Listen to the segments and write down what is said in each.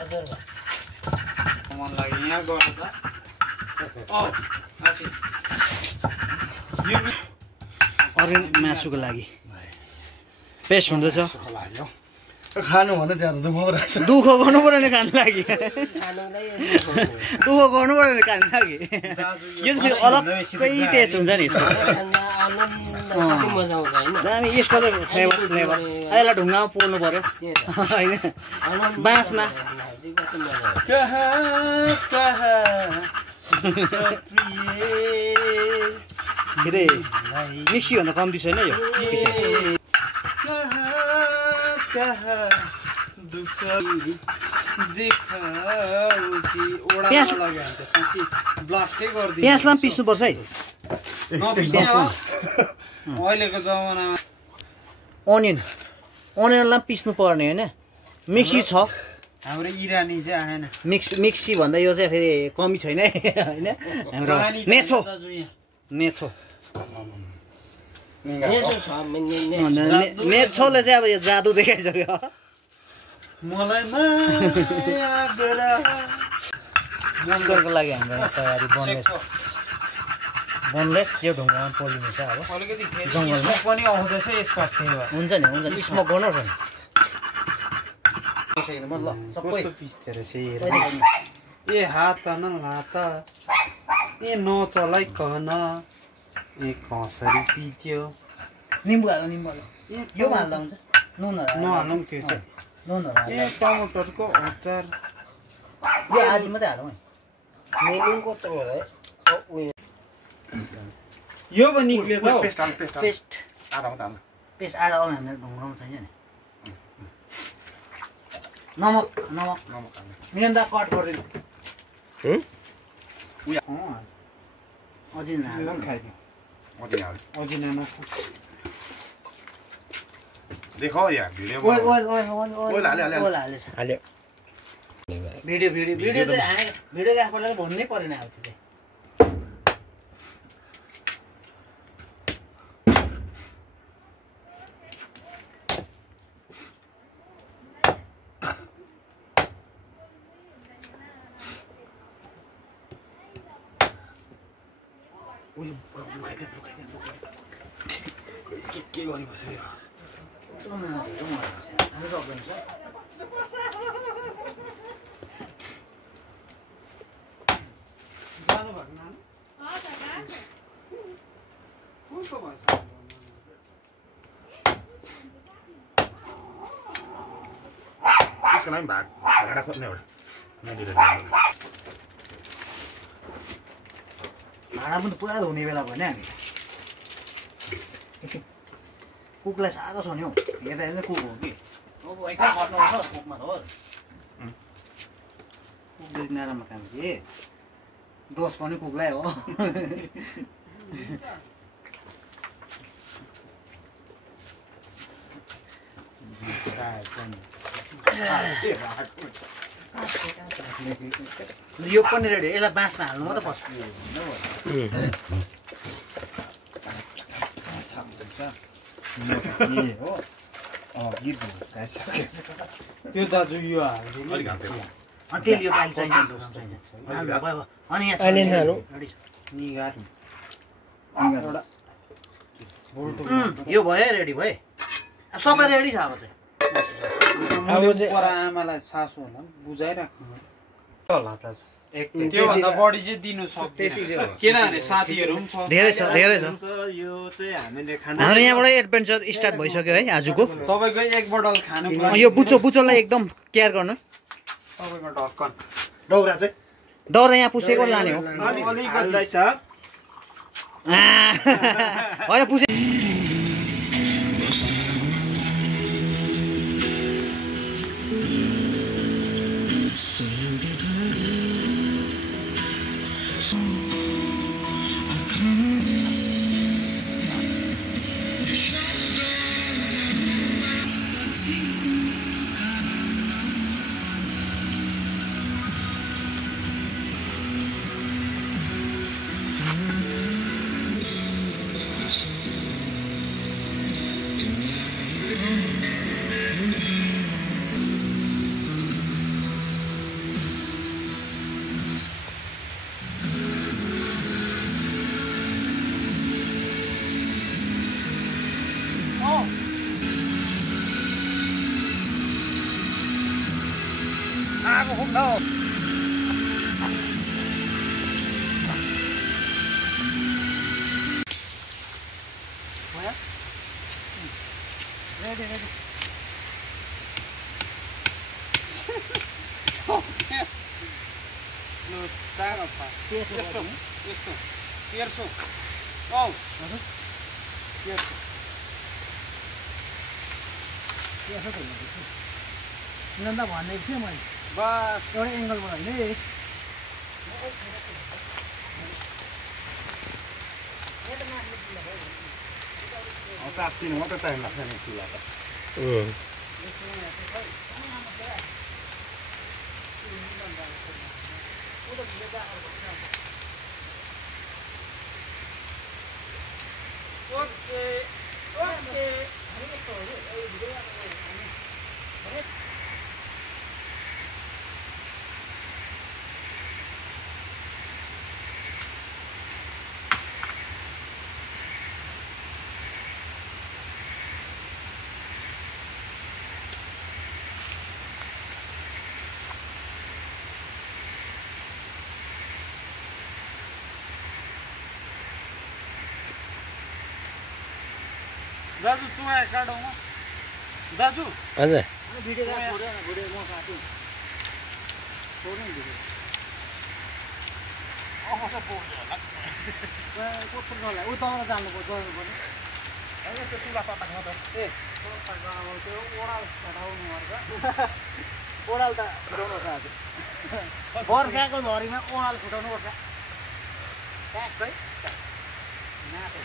हजुर मन लाग्यो यहाँ गएर त आशिष अरू मासुको लागि पेस्ट हुँदैछ खानु भन्दा ज्यादा त मगाइरहेछ दुःख गर्नु पर्यो नि खानु लागि दुःख गर्नु पर्यो नि खानु लागि यो चाहिँ अलग्गै टेस्ट हुन्छ नि यसको दामी यसको चाहिँ फ्लेभर यसलाई ढुङ्गामा पोल्नु पर्यो होइन बाँसमा के अरे मिक्सी भन्दा कम्ती छैन यो प्याजलाई पनि पिस्नुपर्छ है अहिलेको जमानामा अनियनलाई पनि पिस्नु पर्ने होइन मिक्सी छ हाम्रो इरानी चाहिँ आएन मिक्सी भन्दा यो चाहिँ फेरि कमी छैन है होइन हाम्रो नेछो नेछोले चाहिँ अब यो जादु देखाइसक्यो मलाई माया गर चिकनको लागि हाम्रो तयारी बोनलेस यो ढुङ्गामा पोलिन्छ अब अलिकति जङ्गलमा पनि आउँदैछ यसमा हुन्छ नि स्मोक गर्नुपर्छ नि ल सबै पिस्थेर ए हात न लात ए नचलाइकन ए कसरी पिच्यो निम्बु हाल्नु यो हाल्दा हुन्छ नुन नहालौँ त्यो चाहिँ ए टमाटरको अचार यो आदि मात्रै हालौँ है मेनुको त हो है यो पनि निक्ल्यो त पेस्ट आधा आधा हामीले ढुङ्गाउनु छैन नि नमक नियन्दा कट गरिदिनु अझै नहाल्नु खाइदियो देखो यार भिडियो हाल्यो भिडियो चाहिँ आफूलाई भन्नै परेन अब त्यो के गरिबस्यो यो त्यसको लागि भाडा खोज्ने एउटा भाडा पनि पुरा हुने बेला भयो नि हामी कुकलाई साह्रो छ नि हौ हेर्दा कुक हो कि अब एकैन खट्नुपर्छ कुकमा हो कुक दुई नराम्रो काम थिए दोष पनि कुकलाई हो यो पनि रेडी यसलाई बाँसमा हाल्नु मात्रै पर्छ त्यो दाजु यो तेल यो पाइल चाहिन्छ अनि यो भयो रेडी भयो सबै रेडी छ अब चाहिँ आमालाई सासु होला बुझाइराख्नु होला दाजु त्योभन्दा बढी चाहिँ दिनु सक्दैन किनभने साथीहरू पनि छ धेरै छ यो चाहिँ हामीले हाम्रो यहाँबाट एडभेन्चर स्टार्ट भइसक्यो है आजको तपाईँको एक बोतल खानु यो बुचोलाई एकदम केयर गर्नु तपाईँको ढक्कन दौरा चाहिँ दौरा यहाँ पुसेको लाने हो होइन पुसे रेडी रेडी लु चाँडो पार यस्तो यस्तो तेर्सो औ तेर्सो नन्दा भनेको थिएँ मैले बस एउटा एङ्गलबाट होइन है तात्तिनु मात्रै टाइम लाग्छ नि चुला त ओके ओके दाजु चुहा काटौँ म दाजु हजुर भिडियो छोड्यो न भिडियो म काट्छु छोड्नु नि भिडियो कस्तो नला उ तल जानु पर्छ त्यो चुला तताक मात्र ए त्यो ओडाल हटाउनु पर्छ ओडाल त फुटाउनु पर्छ आज बर्खाको झरीमा ओडाल फुटाउनु पर्छ ट्याक्कै नाटो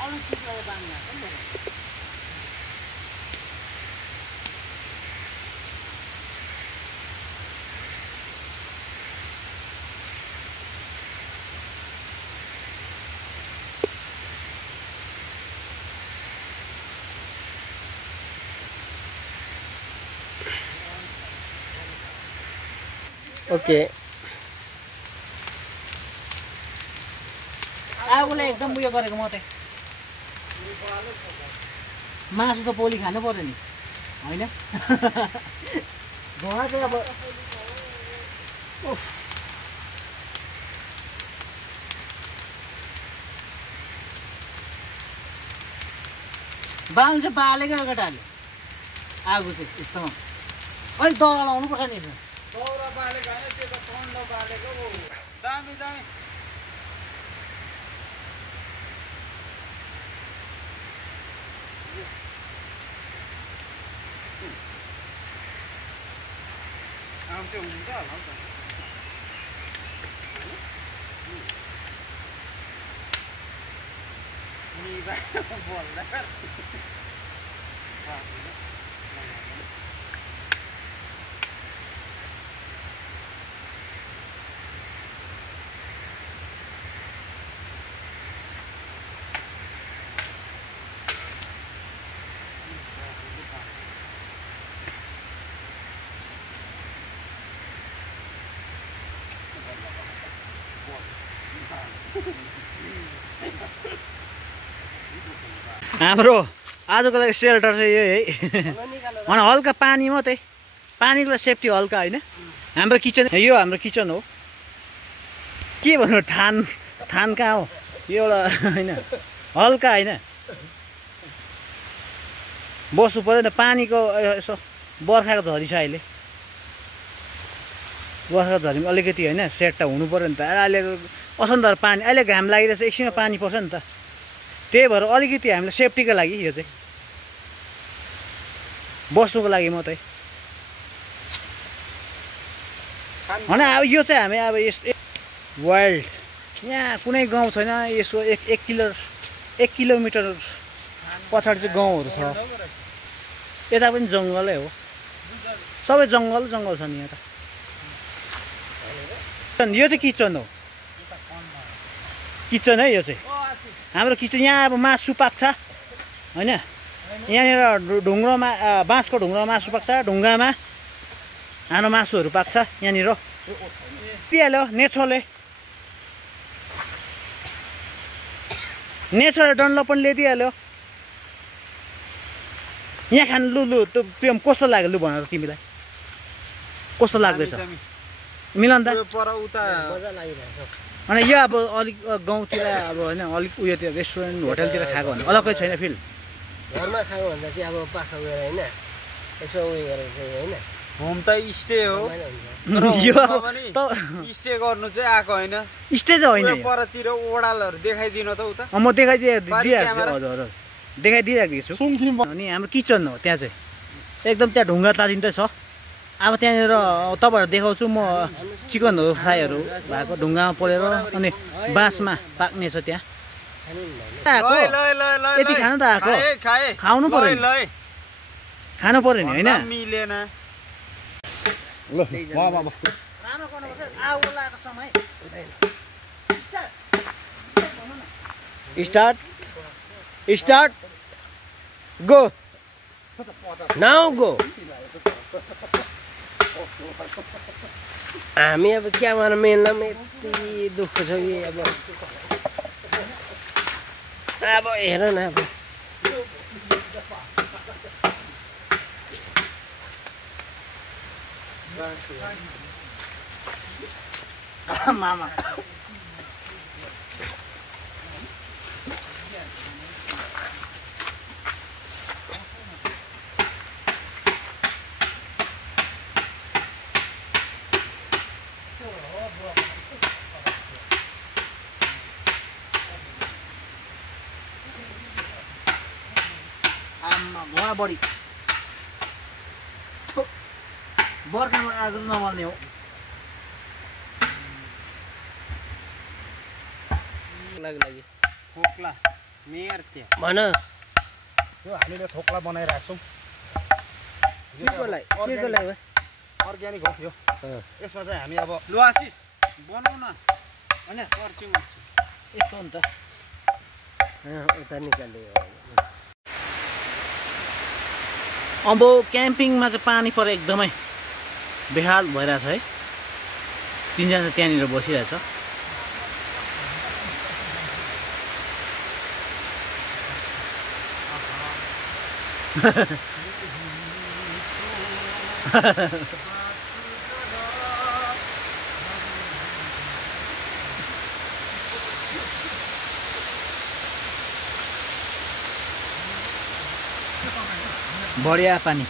अरू चिजलाई बानी हाल्छ नि त ओके आगोलाई एकदम उयो गरेको मात्रै मासु त पोली खानु पर्यो नि होइन घोडा चाहिँ अब बाल्नु चाहिँ बालेकै केटाहरूले आगो चाहिँ यस्तोमा अहिले दौरा लाउनुपर्छ नि दौरा बालेको होइन त्यो त कन्ड बालेको हो दामी दामी आम चाहिँ हुन्छ होला नि त निभा बोल्दा हाम्रो आजको लागि सेल्टर चाहिँ यो है अनि हल्का पानी मात्रै पानीको लागि सेफ्टी हल्का होइन हाम्रो किचन यो हाम्रो किचन हो के भन्नु थान थान कहाँ हो यो एउटा होइन हल्का होइन बस्नु पर्दैन पानीको यसो बर्खाको झरी छ अहिले बर्खाको झरीमा अलिकति होइन सेट त हुनु पऱ्यो नि त अहिले असन्दर पानी अहिले घाम लागिरहेछ एकछिनमा पानी पर्छ नि त त्यही भएर अलिकति हामीलाई सेफ्टीको लागि यो चाहिँ बस्नुको लागि मात्रै होइन अब यो चाहिँ हामी अब यस वाइल्ड यहाँ कुनै गाउँ छैन यसो एक किलोमिटर पछाडि चाहिँ गाउँहरू छ यता पनि जङ्गलै हो सबै जङ्गल छ नि यहाँ त यो चाहिँ किचन हो किचन है यो चाहिँ हाम्रो किचन यहाँ अब मासु पाक्छ होइन यहाँनिर ढुङ्ग्रोमा बाँसको ढुङ्ग्रोमा मासु पाक्छ ढुङ्गामा हाम्रो मासुहरू पाक्छ यहाँनिर दिइहाल्यो नेचरले डन्लो पनि ल्याइदिइहाल्यो यहाँ खानु लु त्यो प्रेम कस्तो लाग्यो लु भन तिमीलाई कस्तो लाग्दैछ मिलन त पर उता मजा लागिरहेछ अनि यो अब अलिक गाउँतिर अब होइन अलिक उयोतिर रेस्टुरेन्ट होटलतिर खाएको भने अलग्गै छैन फिल घरमा खाएको भन्दा चाहिँ अब पाखा गएर होइन यसो उयो गरेर चाहिँ होइन होम त स्टे हो यो स्टे गर्नु चाहिँ आएको होइन स्टे चाहिँ होइन परतिर ओडालहरू देखाइदिनु त उता म देखाइदिइहाल्छु हजुर देखाइदिइराखेको छु अनि हाम्रो किचन हो त्यहाँ चाहिँ एकदम त्यहाँ ढुङ्गा तारिँदै छ अब त्यहाँनिर तपाईँहरू देखाउँछु म चिकनहरू फ्राईहरू भएको ढुङ्गामा परेर अनि बाँसमा पाक्ने छ त्यहाँ यति खानु त आएको खानु पर्यो खानु पर्यो नि होइन मिलेन स्टार्ट गो नाउ गो हामी अब क्यामेराम्यानलाई यति दुःख छ कि अब हेर न अब मामा भुवा बढी बर्खामा आगो नमल्ने हो लागि खोक्ला मेयर त्यहाँ भन यो हामीले थोक्ला बनाइराख्छौँ केको लागि अर्ग्यानिक हो यो यसमा चाहिँ हामी अब लु आशिष बनाउ न होइन पर्छौँ यस्तो हो नि त उता निकाल्यो अब क्याम्पिङमा चाहिँ पानी परेर एकदमै बेहाल भइरहेछ है तिनजना त्यहाँनिर बसिरहेछ बढिया पानी